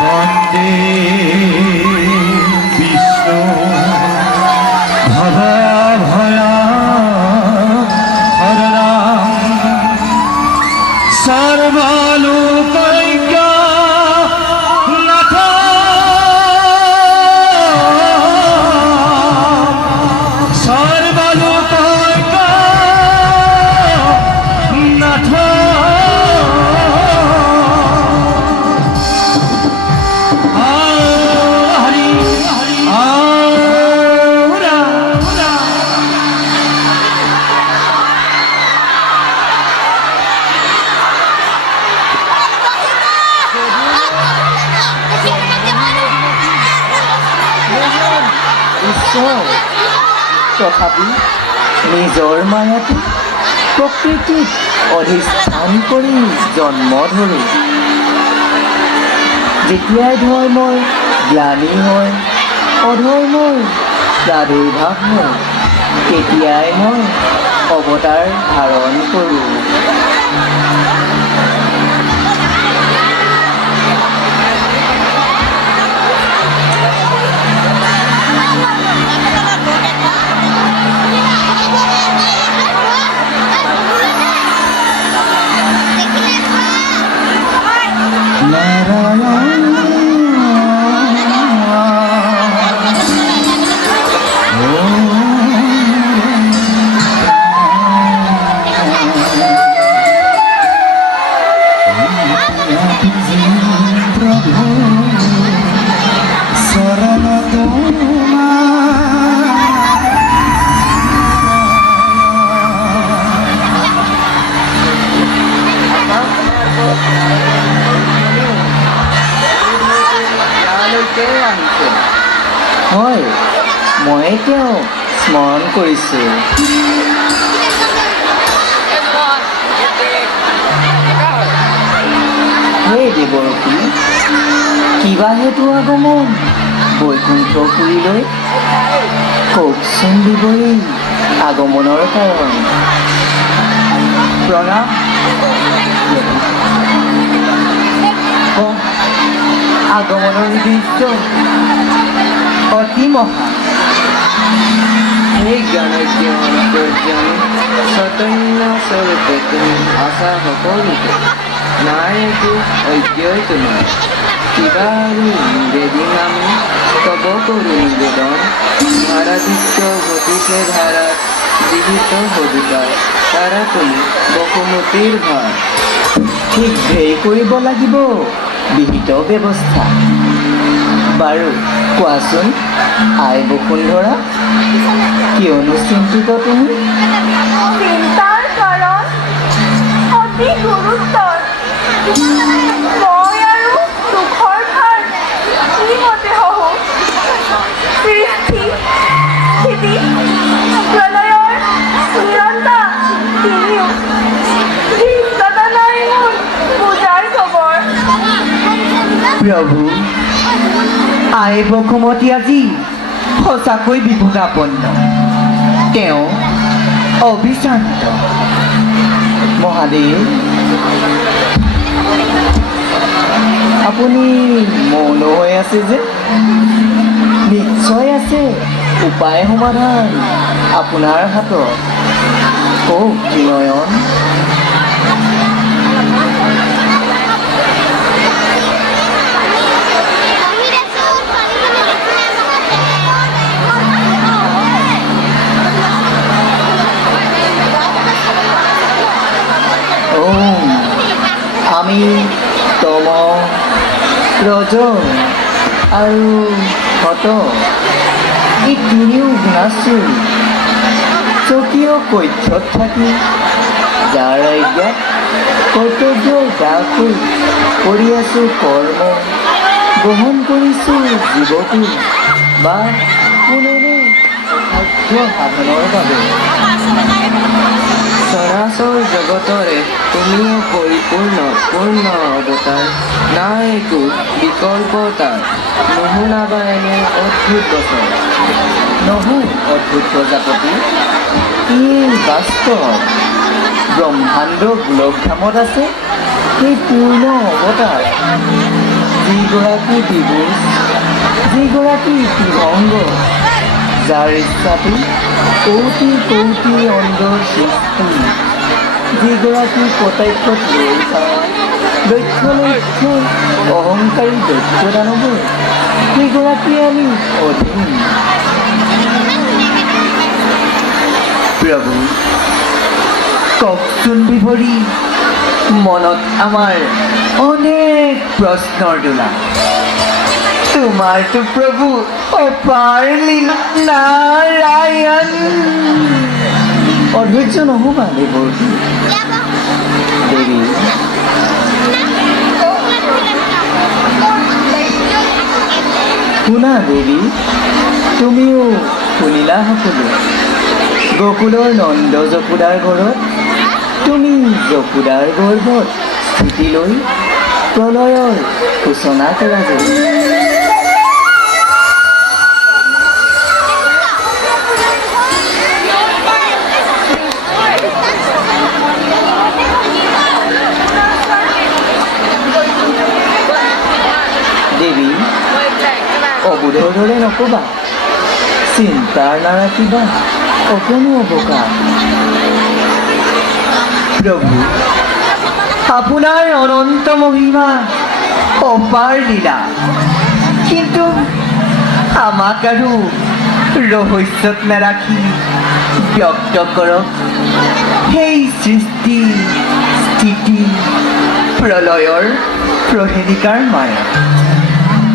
বন্দে বিষ্ণু ভবভয়া হৰণাম সৰ্বলোকৈক্য নাথ সৰ্বলোকৈক্য নাথ তথাপি নিজৰ মায়াতে প্ৰকৃতিত অধিষ্ঠান কৰি জন্ম ধৰোঁ। যেতিয়াই ধৰ্মৰ জ্ঞানী হয়, অধৰ্মৰ প্ৰাদুৰ্ভাৱ হয়, তেতিয়াই মই অৱতাৰ ধাৰণ কৰোঁ। হয়, মই তেওঁক স্মৰণ কৰিছোঁ। হে দেৱৰতী, কিবা হেতু আগমন বৈকুণ্ঠপুৰীলৈ? কওকচোন দিবই আগমনৰ কাৰণ। প্ৰণাম। আগমনৰ উদ্দেশ্য অতি মহান। সেই জ্ঞানজ্ঞ অন্তৰ্জ্ঞানী চৈতন্য স্বৰূপে তুমি আছা সকলোতে, নাই একো অজ্ঞই তোমাৰ। কিবা আৰু নিবেদিন আমি তব কৰোঁ নিবেদন, ধাৰাদিত্য গতিকে ধাৰাত জীৱিত সদুতা, তাৰা তুমি বসুমতীৰ ভাৰ। শীঘ্ৰেই কৰিব লাগিব বিহিত ব্যৱস্থা। বাৰু কোৱাচোন আই বসুন্ধৰা, কিয়নো চিন্তিত তুমি? চিন্তাৰ কাৰণ অতি গুৰুতৰ। মই আৰু দুখৰ ভাৰ কিমতে হওঁ। সৃষ্টি স্থিতি প্ৰলয়ৰ নিৰন্তা তিনিও ধৃষ্টতা নাই মোৰ পূজাৰ খবৰ। প্ৰভু, আই বসুমতী আজি সঁচাকৈ বিপদাপন্ন। তেওঁ অবিশ্ৰান্ত। মহাদেৱ, আপুনি মৌন হৈ আছে যে? নিশ্চয় আছে উপায় সমাধান আপোনাৰ হাতত। কওক নয়ন। আমি তম, ৰজ আৰু সত এই তিনিও গুণাচুৰ স্বকীয় কৈথ্যত থাকি যাৰ আজ্ঞাত কৰ্তব্য দাস কৰি আছোঁ কৰ্ম, গ্ৰহণ কৰিছোঁ জীৱকো বা পুনৰে সাধ্য সাধনৰ বাবে। চৰাচৰ জগতৰে তুমিয়ে পৰিপূৰ্ণ পূৰ্ণ অৱতাৰ, নাই একো বিকল্প তাৰ। নুশুনাবা এনে অদ্ভুত বচন। নহৈ অদ্ভুত প্ৰজাপতি, ই বাস্তৱ। ব্ৰহ্মাণ্ড গোলকধামত আছে সেই পূৰ্ণ অৱতাৰ। যিগৰাকী ত্ৰিভুজ, যিগৰাকী ত্ৰিভংগ, যাৰ ইচ্ছাটো কৌটি কৌটি অণ্ডৰ সৃষ্টি, যিগৰাকী কটাক্ষত লৈ পায় লক্ষ লক্ষ অহংকাৰী দৈত্য দানৱ, সেইগৰাকী আমি অধীন। প্ৰভু, কওকচোন বিভৰি, মনত আমাৰ অনেক প্ৰশ্নৰ দোলা। তোমাৰতো প্ৰভু অপাৰ লীলা। নাৰায়ণ, অধৈৰ্য নহবা দেৱৰ্ষী। দেৱী, শুনা দেৱী, তুমিও শুনিলা সকলো। গকুলৰ নন্দ যশোদাৰ ঘৰত তুমি যশোদাৰ গৰ্ভত স্থিতি লৈ প্ৰলয়ৰ সূচনা কৰা গ'ল। দেৱী, অবোধৰ দৰে নকবা, চিন্তাৰ নাৰাখিবা অকণো অৱকাশ। প্ৰভু, আপোনাৰ অনন্ত মহিমা, অপাৰ লীলা, কিন্তু আমাক আৰু ৰহস্যত নাৰাখি ব্যক্ত কৰক সেই সৃষ্টি স্থিতি প্ৰলয়ৰ প্ৰহেলিকাৰ মায়া।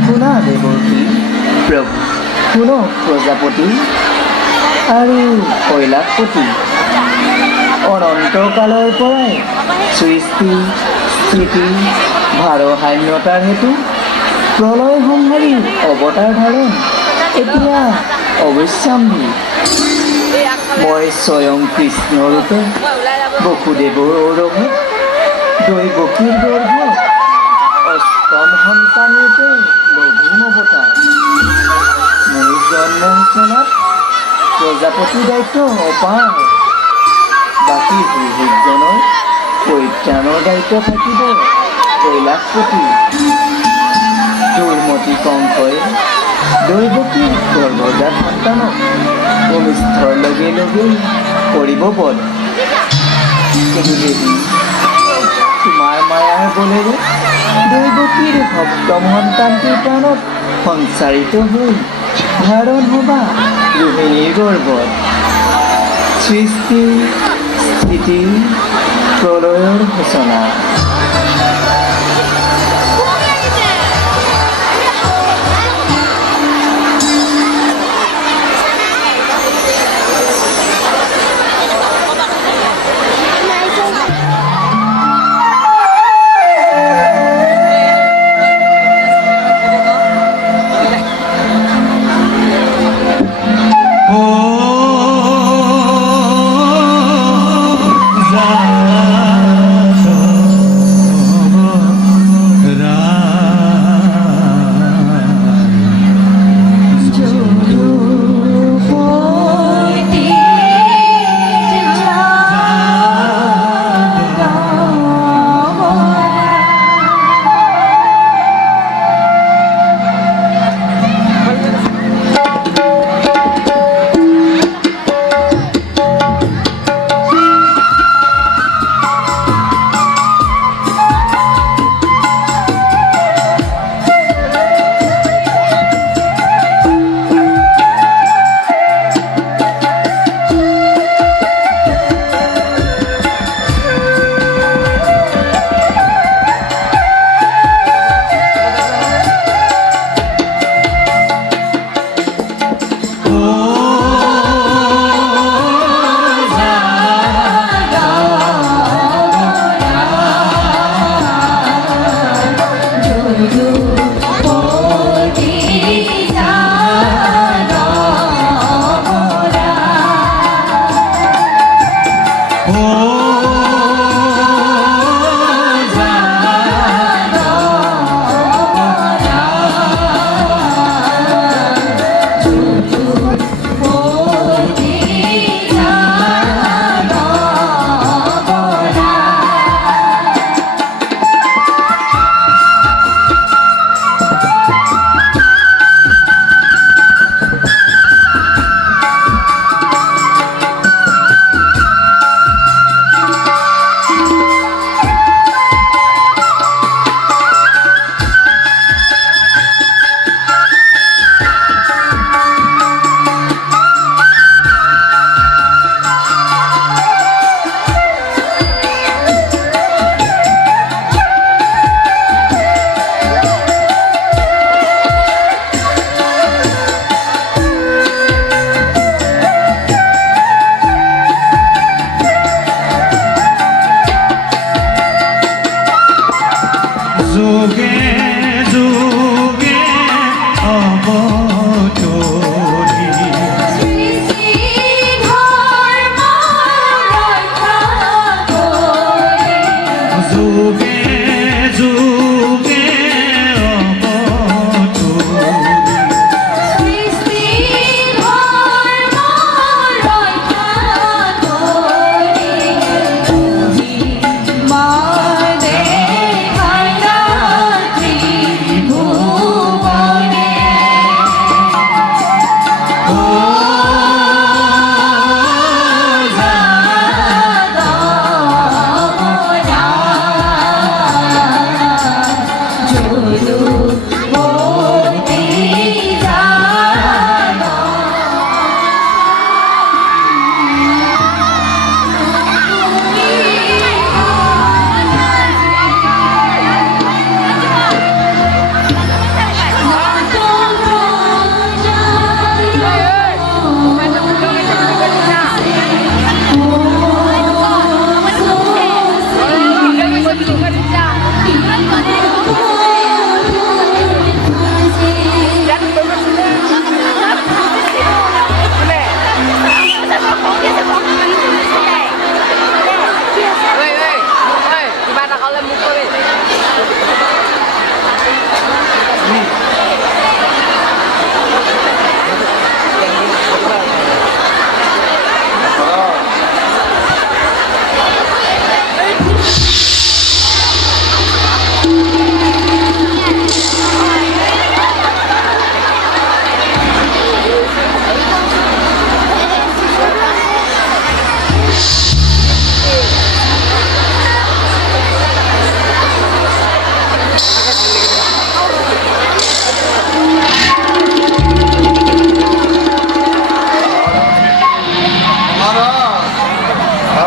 শুনা দেৱৰ্ষী, প্ৰভু শুনক প্ৰজাপতি আৰু কৈলাসপতি, অনন্তকালৰ পৰাই সৃষ্টি স্থিতি ভাৰসাম্যতাৰ হেতু প্ৰলয় সংহাৰী অৱতাৰ ধাৰণ এতিয়া অৱশ্যাম্ভী। মই স্বয়ং কৃষ্ণৰূপে বসুদেৱৰ ঔৰভত দৈৱকীৰ গৰ্ভত অষ্টম সন্তানৰূপে লঘিম অৱতাৰ। মোৰ জন্ম সূচনাত প্ৰজাপতি দায়িত্ব অপাৰ, বাকী সুযোগজনৰ পৰিত্ৰাণৰ দায়িত্ব থাকিব কৈলাসপতি। দুৰ্মতি কংকই দৈৱকীৰ গৰ্ভজাত সন্তানক ভূমিষ্ঠৰ লগে লগেই কৰিব বধ। কিন্তু দেৱী, তোমাৰ মায়াৰ বলেৰে দৈৱকীৰ সপ্তম সন্তানটিৰ প্ৰাণত সঞ্চাৰিত হৈ ধাৰণ হবা ৰোহিণীৰ গৰ্ভত। সৃষ্টি স্থিতি প্ৰলয়ৰ সূচনা।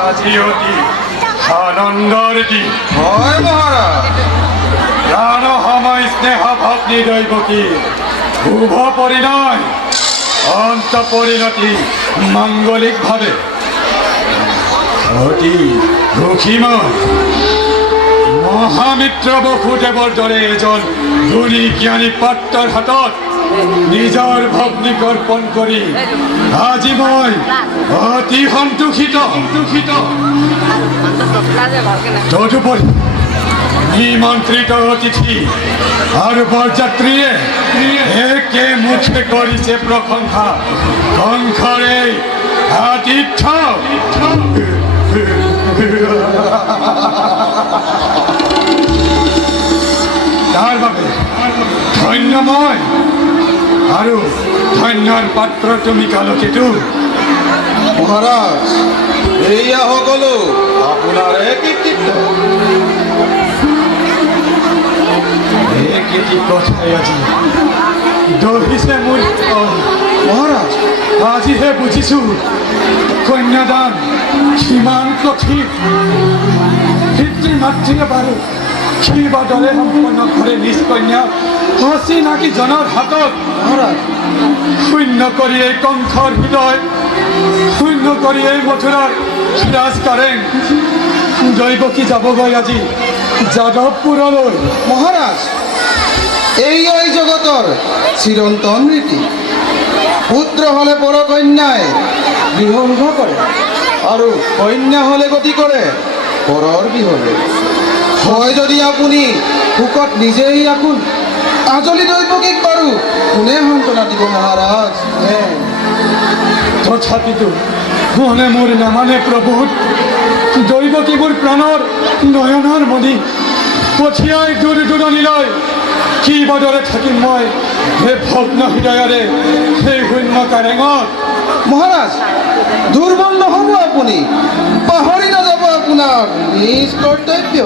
আজি অতি আনন্দৰ দিন হয় মহাৰাজ প্ৰাণ সময় স্নেহ ভগ্নী দৈৱকী শুভ পৰিণয় অন্ত পৰিণতি মাংগলিকভাৱে অতি সুখীময় মহামিত্ৰ বসুদেৱৰ দৰে এজন গুণী জ্ঞানী পাত্ৰৰ হাতত নিজৰ ভগ্নীক অৰ্পণ কৰি আজি মই অতি সন্তোষিত তদুপৰি নিমন্ত্ৰিত অতিথি আৰু বৰযাত্ৰীয়ে একে মুখে কৰিছে প্ৰশংসা কংসৰে আতিথ্য তাৰ বাবে ধন্য মই আৰু ধন্যৰ পাত্ৰ তুমি কালকেতু মহাৰাজ এয়া সকলো আপোনাৰে কৃতিত্ব একেটি কথাই আজি দহিছে মোৰ মহাৰাজ আজিহে বুজিছো কন্যাদান কিমান কঠিন পিতৃ মাতৃয়ে বাৰু কিবাদৰে সম্পন্ন কৰে নিজ কন্যা অচিনাকি জনৰ হাতত মহাৰাজ শূন্য কৰি এই কংসৰ হৃদয় শূন্য কৰি এই মথুৰাৰ ৰাজকাৰেং দৈৱকী যাবগৈ আজি যাদৱপুৰলৈ মহাৰাজ এই জগতৰ চিৰন্তন ৰীতি পুত্ৰ হলে পৰকন্যাই বিহংস কৰে আৰু কন্যা হলে গতি কৰে পৰৰ বিহলে হয় যদি আপুনি সুখত নিজেই আকুল আজলি দৈৱকীক বাৰু কোনে সান্তনা দিব মহাৰাজ তথাপিতো মনে মোৰ নামানে প্ৰভুত দৈৱকী মোৰ প্ৰাণৰ নয়নৰ মণি পঠিয়াই দূৰ দূৰণিলৈ কি বাদৰে থাকিম মই সেই ভগ্ন হৃদয়ৰে সেই শূন্য কাৰেঙত মহাৰাজ দুৰ্বল নহ'ব আপুনি পাহৰি নাযাব আপোনাৰ নিজ কৰ্তব্য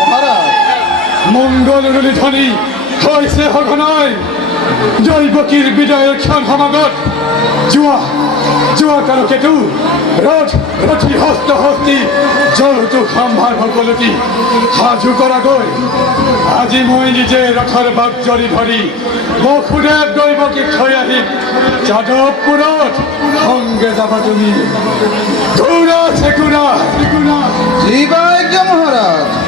মহাৰাজ মংগল ধ্বনি হৈছে সঘনাই দৈৱকীৰ বিদায়ৰ ক্ষণ সমাগত যোৱা কালকেতু ৰথি হস্ত হস্তি যৌতুক সম্ভাৰ সকলোটি সাজু কৰাগৈ আজি মই নিজে ৰথৰ বাক জৰি ধৰি বসুদেৱ দৈৱকীক থৈ আহিম যাদৱপুৰত সংগে যাবা তুমি ঘূৰা চেকুৰা জীৱাজ্ঞ মহাৰাজ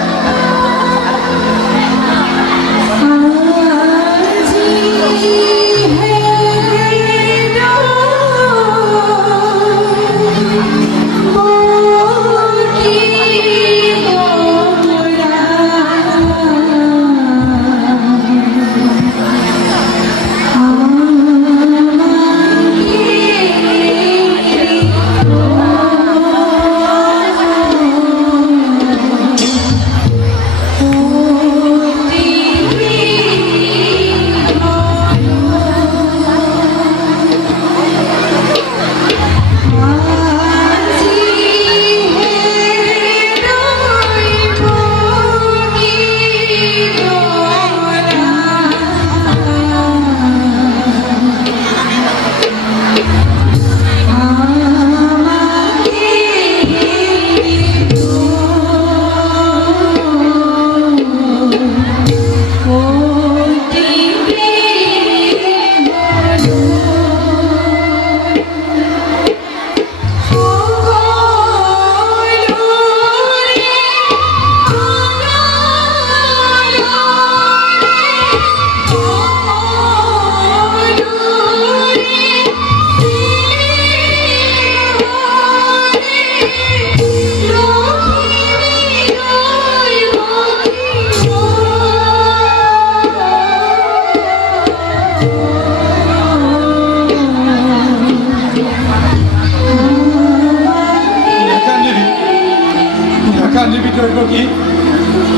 জয়বতী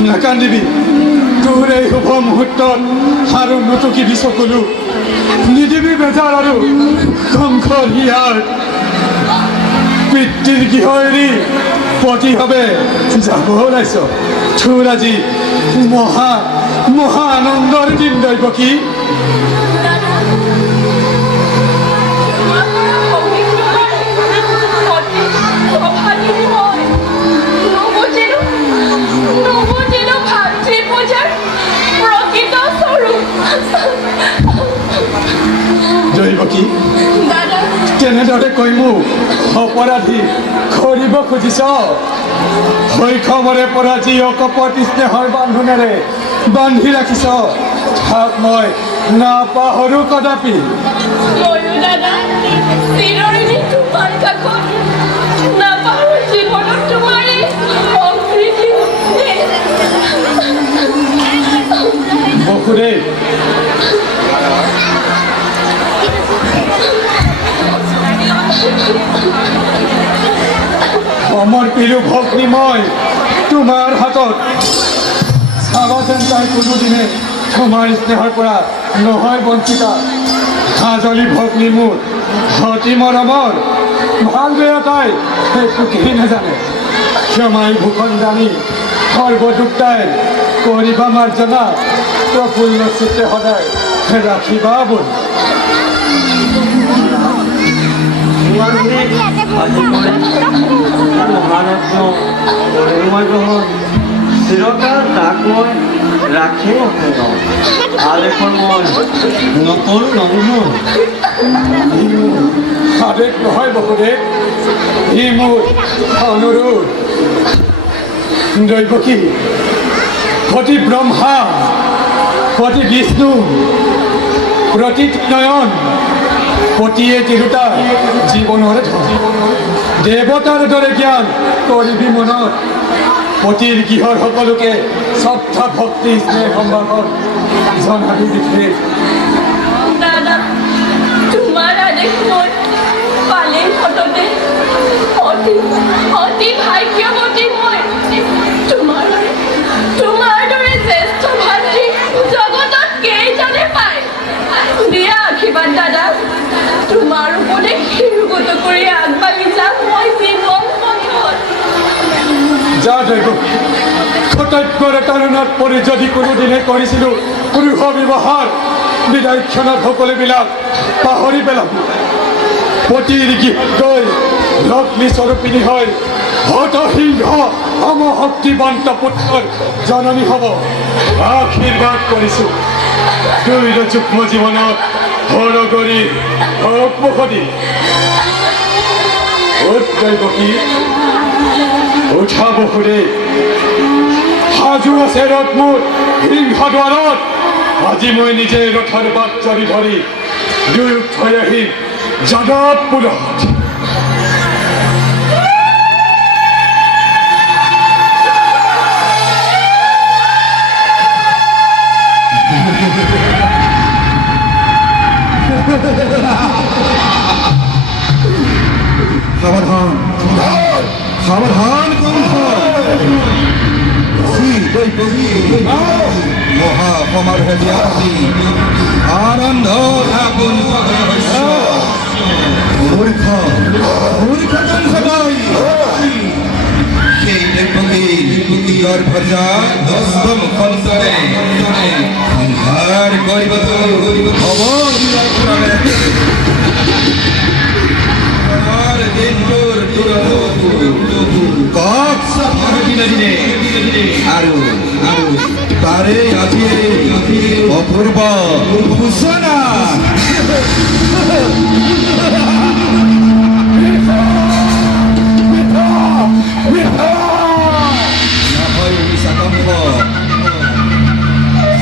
নাকান্দিবি তোৰ এই শুভ মুহূৰ্তত আৰু নটকিবি চকুলো নিদিবি বেজাৰ আৰু ধ্বংসৰ হিয়াৰ পিতৃৰ গৃহ এৰি পতি হবে যাব ওলাইছ তোৰ আজি মহা মহা আনন্দৰ দিন জয়বতী জয়বতী কেনেদৰে কৈ মোক অপৰাধী কৰিব খুজিছ শৈশৱৰে পৰা যি অকপতি স্নেহৰ বান্ধোনেৰে বান্ধি ৰাখিছ তাক মই নাপাহৰো কদাপি ময়ো দাদা চিৰদিন তোমাৰ কাষত নাপাহৰো জীৱনত তোমাৰে অকৃতি বসুদেৱ সমৰ্পিলো ভগ্নী মই তোমাৰ হাতত চাবা যেন তাই কোনোদিনে তোমাৰ স্নেহৰ পৰা নহয় বঞ্চিতা কাজলী ভগ্নী মোৰ অতি মৰমৰ ভাল বেয়া তাই একোকেই নাজানে ক্ষমাই ভূষণ জানি সৰ্বদুখ তাই কৰিবা মাৰ্জনা প্ৰফুল্ল চিত্তে সদায় ৰাখিবা বোল মহাৰত্ন মই গ্ৰহণ চিৰকাল তাক মই ৰাখি নথওঁ আৰু এখন মই নকৰোঁ নমোহন আবেগ নহয় বসুদেৱ ই মোৰ অনুৰোধ জয়বতী প্ৰতি ব্ৰহ্মা প্ৰতি বিষ্ণু প্ৰতি নয়ন পতিয়ে তিৰোতা জীৱনৰ দেৱতাৰ দৰে জ্ঞান কৰিবি মনত পতিৰ গৃহৰ সকলোকে শ্ৰদ্ধা ভক্তি স্নেহ সম্ভাষণ জনাবি বিশেষ দাদা তোমাৰ আদেশ মই পালেই সততে অতি অতি ভাগ্যৱতী মই তোমাৰ দৰে জ্যেষ্ঠ ভাতৃ জগতত কেইজনে পায় দিয়া আশীৰ্বাদ দাদা তোমাৰ উপদেশ শিৰোগত কৰি আগবাঢ়ি যাম মই জীৱন পথত যা জয়বতী কৰ্তব্যৰ তাৰণত পৰি যদি কোনোদিনে কৰিছিলোঁ পুৰুষ ব্যৱহাৰ বিদায়ক্ষণত সকলোবিলাক পাহৰি পেলাব পতিৰ গীত গৈ লক্ষ্মী স্বৰূপিনী হয় হতসিংহ সমশক্তিবন্ত পুত্ৰৰ জননী হ'ব আশীৰ্বাদ কৰিছোঁ দুই যুগ্ম জীৱনত সৰগৰি অপসদি জয়বতী উঠা বসুদেৱ সাজু আছে ৰথ মোৰ সিংহ দ্বাৰত আজি মই নিজে ৰথৰ বাট জৰি ধৰি দুয়োক থৈ আহিম যাদৱপুৰত সাবধান সাবধান কণ্ঠ মহাসমাৰোহে ব্যাপী আনন্দ আগুন মূৰ্খ মূৰ্খ কণ্ঠলৈ সেই দেৱকী গৰ্ভজা দশম খণ্ডৰে সংহাৰ কৰিবলৈ হ'ব আৰু তাৰে আজি অপূৰ্ব সূচনা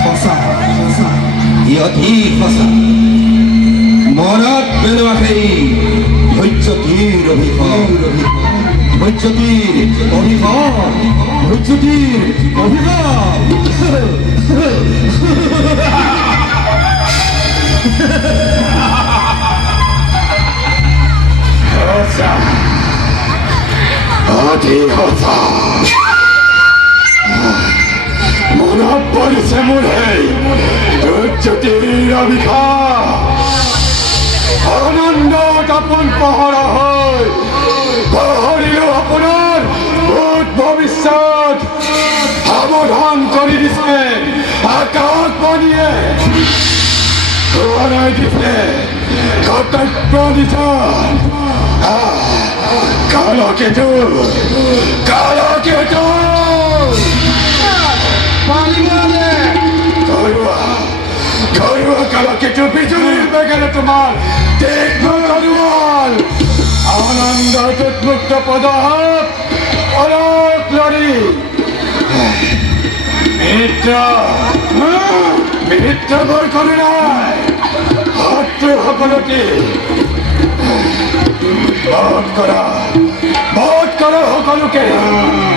সঁচা ই অতি সঁচা মনত পেলোৱা সেই ধৈৰ্য্যটিৰ অভিষেক ধৈৰ্য্যটিৰ অভিভাৱ ধৈৰ্য্যটিৰ অভিভাৱ অতি সঁচা কৰিছে মোৰ সেই দুৰ্জ্যোতিৰ অভিশাপ আনন্দত আপোন পহৰা হৈ পাহৰিলো আপোনাৰ ভূত ভৱিষ্যত সাৱধান কৰি দিছে আকাশ বাণীয়ে সোঁৱৰাই দিছে কৰ্তব্য নিজন কালকেতু কালকেতু ঘৰুৱা কালকেতু বিজুলীৰ বেগেৰে তোমাৰ তীক্ষ্ণ তৰোৱাল আনন্দত উন্মুক্ত পদহাত অলপ লৰি মিত্ৰবোৰ কোনো নাই শত্ৰুসকলকে বধ কৰা সকলোকে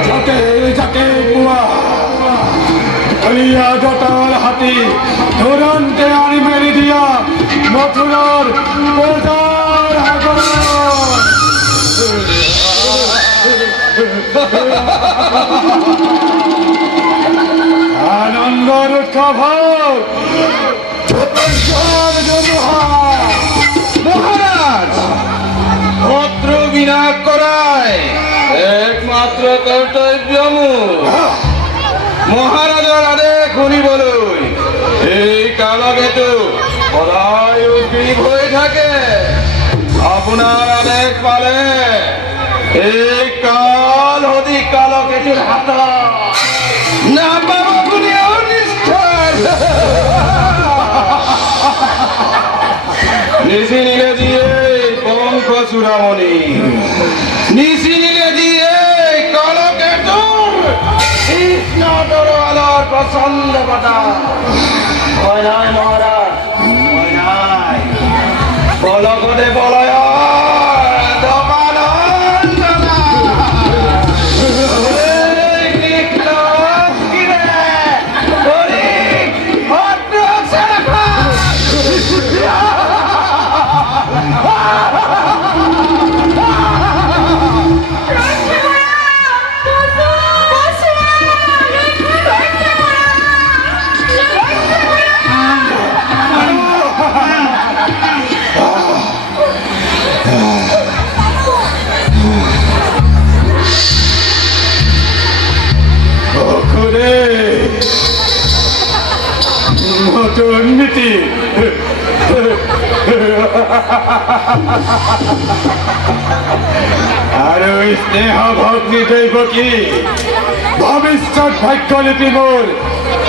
যাতে যাতে পোৱা জটাল হাতী তুৰন্তে আনি মেলি দিয়া মথুৰাৰ বজাৰ আগত আনন্দৰ উৎসৱ মহাৰাজ শত্ৰু বিনাশ কৰাই একমাত্ৰ কৰ্তব্য মোৰ মহাৰাজৰ আদেশ শুনিবলৈ এই কালকেতু সদায় উদ্গ্ৰীৱ হৈ থাকে আপোনাৰ আদেশ পালে এই কাল সদি কালকেতুৰ হাতত নাপাব বুলি অনিষ্ঠাৰ নিচিনিলে দিয়ে বংশ চূড়ামণি নিচিনিলে দিয়ে কালকেতুৰ কৃষ্ণ তৰোৱালৰ প্ৰচণ্ড বতাহ হয় নাই মহাৰাজ হয় নাই বলকতে বলয় দুৰ্নীতি আৰু স্নেহ ভগ্নী দৈৱকী ভৱিষ্যত ভাগ্যলিপি মোৰ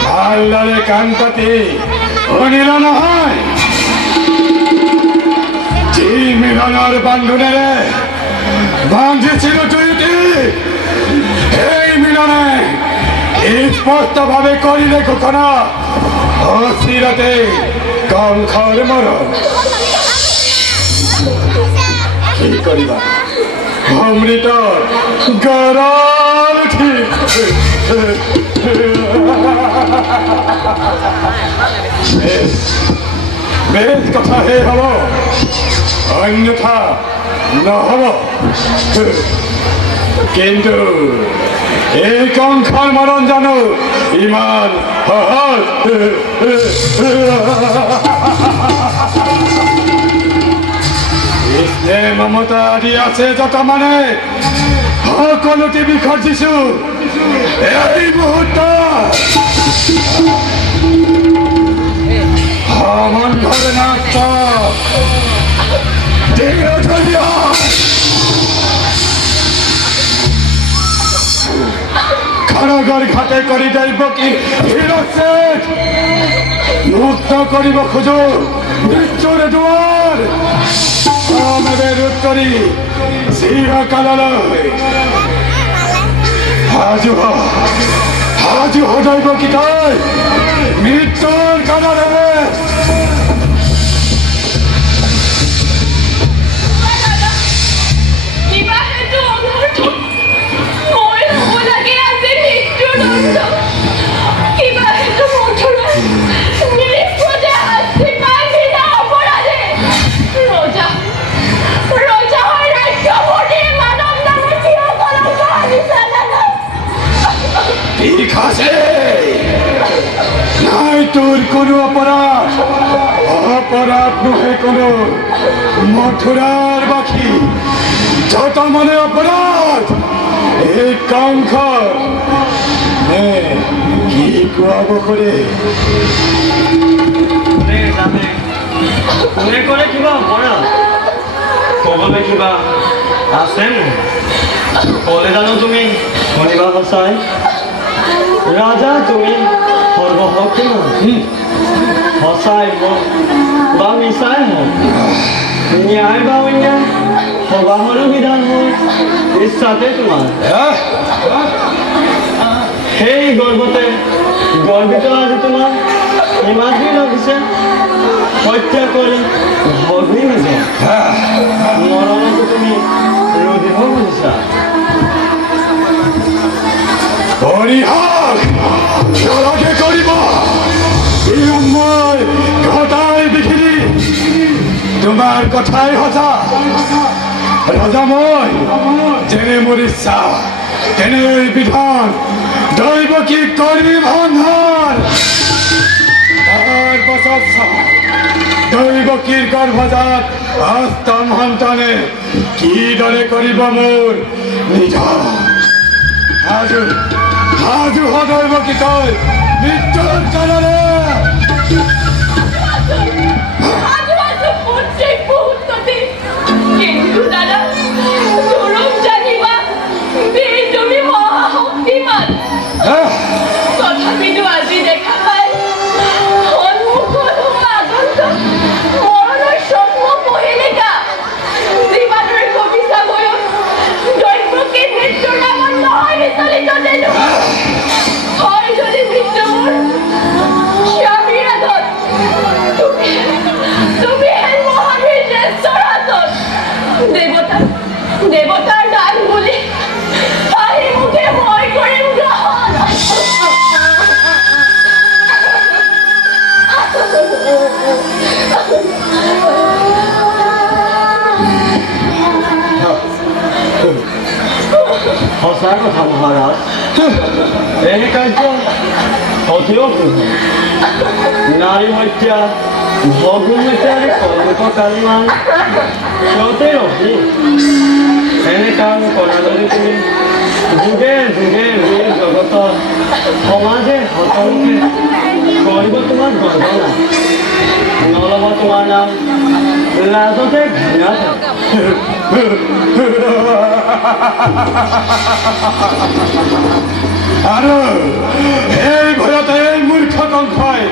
ভালদৰে কাণ পাতি শুনিল নহয় যি মিলনৰ বান্ধোনেৰে বান্ধিছিল দুয়োটি সেই মিলনে স্পষ্টভাৱে কৰিলে ঘোষণা অচিৰতে কংসৰ মৰণ কি কৰিবা অমৃতৰ গৰাল উঠি বেশ কথা হে হব অন্যথা নহব কিন্তু এই কংসৰ মৰণ জানো ইমান সহজ স্নেহ মমতা আদি আছে যত মানে সকলোতে বিসৰ্জিছো এই মুহূৰ্তত সমন্ধৰ নাট কাৰাগাৰ ঘাটে কৰি যাইব কি হিৰচেঠ মুক্ত কৰিব খোজো মৃত্যুৰ দুৱাৰ ক্ৰমে ৰোধ কৰি চিৰকাললৈ সাজু সজাইব কি তই মৃত্যুৰ কালৰে ঠিক আছে তোর কোনো অপরাধ নহে কোনো মথুরার বাকি যত মনে অপরাধ এই কঙ্খ কি কুয়াবো করে কোনে কোনে কিবা অপৰাধ ক'বলৈ কিবা আছে মোৰ ক'লে জানো তুমি শুনিবা সঁচাই ৰাজা তুমি সৰ্বশক্তিমান সঁচাই হওক বা মিছাই হওক ন্যায় বা অন্যায় সবাহৰো বিধান হ'ল ইচ্ছাতে তোমাৰ সেই গৰ্ভতে গৰ্বিত আজি তোমাৰ হিমাদ্ৰী লাগিছে হত্যা কৰি ভগ্নী হৈছে মৰণতো তুমি ৰুধিব খুজিছা হৰিহৰ নালাগে কৰিব মই ঘটাই দেখিলি তোমাৰ কথাই সঁচা ৰজা মই যেনে মোৰ ইচ্ছা তেনে বিধান দৈৱ কি কৰি বন্ধন তাৰ পাছত দৈৱকীৰ গৰ্ভজাত অষ্টম সন্তানে কিদৰে কৰিব মোৰ নিজৰ সাজু সদৈৱ কি তই মৃত্যুৰ কাৰণে প্ৰত্যেক মুহূৰ্ততে কিন্তু দাদা গৌৰব জানিবা তুমি মহাশক্তিমান তথাপিতো আজি দেখা পাই সন্মুখত হোৱা আগন্তুক মৰণৰ স্বপ্ন পহিলিকা যিমানৰ কবিতা বয়স দৈৱকী মৃত্যুৰ নামত নহয় বিচলিত দিলো হয় যদি মৃত্যু মোৰ স্বামীৰ আগত তুমি এই মহাবীৰ জ্যেষ্ঠৰ হাতত দেৱতাৰ দান বুলি আহি মুখে মই কৰিম গ্ৰহণ সঁচা কথা মহাৰাজ এই কাৰ্য অতি অপূৰ্ণ নাৰী হত্যা ভগ্নী হত্যা আদি কল্পকালমান সিহঁতে ৰখি এনে কাম কৰা যদি তুমি যুগে যুগে বীৰ জগতত সমাজে সকলোকে কৰিব তোমাক গৰ্বনা নল'ব তোমাৰ নাম লাজতে ঘৃণা আৰু এই ভয়তে এই মূৰ্খ কংসই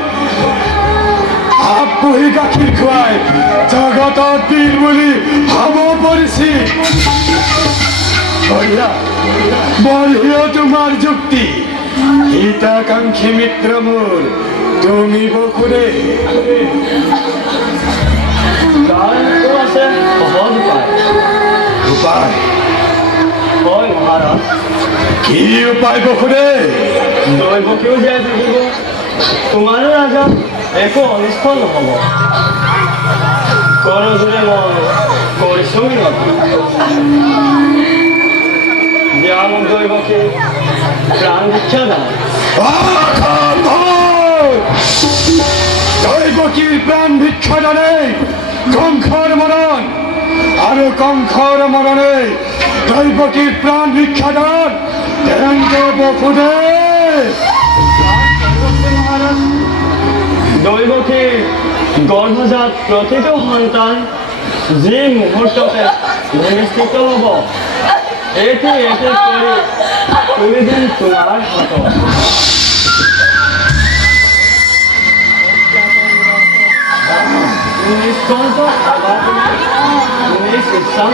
পুহি গাখীৰ খুৱাই জগতত বীৰ বুলি হব পৰিছি বঢ়িয়া তোমাৰ যুক্তি হিতাকাংক্ষী মিত্ৰ মোৰ তুমি বকুৰে কাৰণটো আছে সহজ উপায় উপায় হয় মহাৰাজ কি উপায় বকুৰে দৈৱকীও জীয়াই থাকিব তোমাৰো ৰাজা একো অনিষ্ট নহ'ব কৰজোৰে মই কৰিছোঁ মিনতি দিয়া মোক দৈৱকী প্ৰাণ ভিক্ষা দান দৈৱকীৰ প্ৰাণ ভিক্ষা দানে কংসৰ মৰণ আৰু কংসৰ মৰণে দৈৱকীৰ প্ৰাণ ভিক্ষা দান তেন্তে বকুৰে দৈৱকীৰ গৰ্ভজাত প্ৰতিটো সন্তান যি মুহূৰ্ততে ভূমিষ্ঠিত হ'ব এটি এটি কৰি তুলি দিম তোমাৰ হাতত নিষ্কণ্ঠ আঘাত ইচ্ছা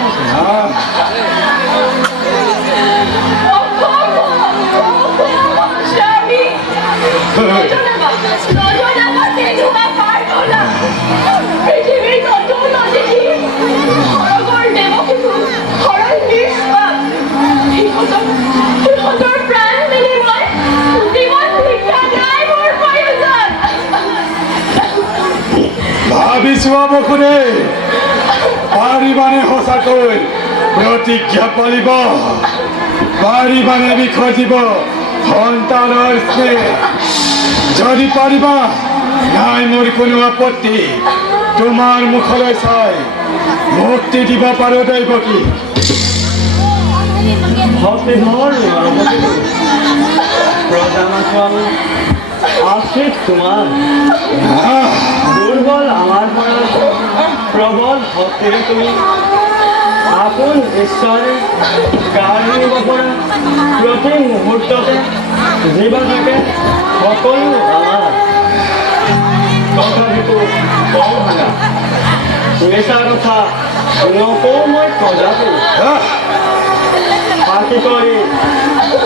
স্বামী নজনাবা তেজোবা পাৰ হলা পৃথিৱীৰ নতুন অতিথি সৰগৰ দেৱকীকো সৰল নিষ্পাপ সিহঁতৰ প্ৰাণ বিনিময় জীৱন ভিক্ষা দিয়াই মোৰ প্ৰয়োজন ভাবিছো বকুৰে পাৰিবানে সঁচাকৈ প্ৰতিজ্ঞা পালিব পাৰিবানে বিসৰ্জিব সন্তানৰ স্নেহ যদি পাৰিবা নাই মোৰ কোনো আপত্তি তোমাৰ মুখলৈ চাই মুক্তি দিব পাৰো দৈৱকী ভক্তিধৰ প্ৰজামাত্ৰ আশ্ৰিত তোমাৰ দুৰ্বল আমাৰ পৰা প্ৰবল ভক্তিৰে তুমি আপোন ঈশ্বৰে গাৰ নিব পৰা প্ৰতি মুহূৰ্ততে জীৱ থাকে সকলো আমাৰ তথাপিতো কওঁ ভাঙা মিছা কথা নকওঁ মই প্ৰজাটো ফাঁকি কৰি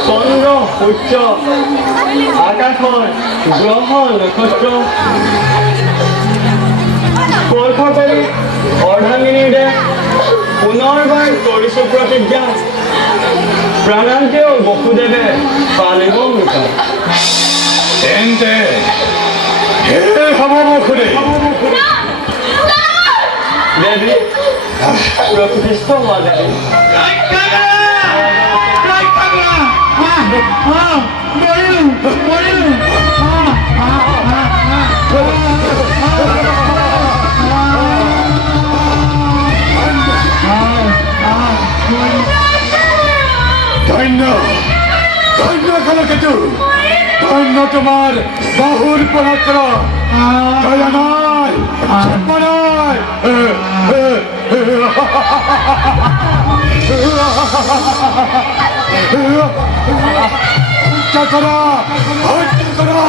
চন্দ্ৰ সূৰ্য আকাশৰ গ্ৰহ নক্ষত্ৰ স্পৰ্শ কৰি অৰ্ধাঙ্গিনীৰ দেশ পুনৰবাৰ কৰিছো প্ৰতিজ্ঞা প্ৰাণান্তেও বসুদেৱে পালিব মুখা তেন্তে হে হ'ব বসুদেৱ দেৱী প্ৰতিষ্ঠ হোৱা দেৱী ধন্য ধন্য কলকেতু ধন্য তোমার বাহুর পরাক্রম দয়া নাই ক্ষমা নাই হত্যা করা হত্যা করা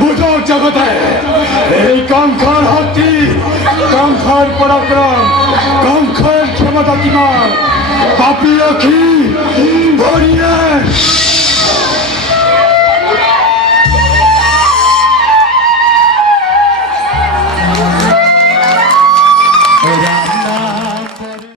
বুঝক জগতে এই কঙ্কর হাতি কঙ্কর পরাক্রম কঙ্কর ক্ষমতা কিমান পাপি অখি ভরিয়ে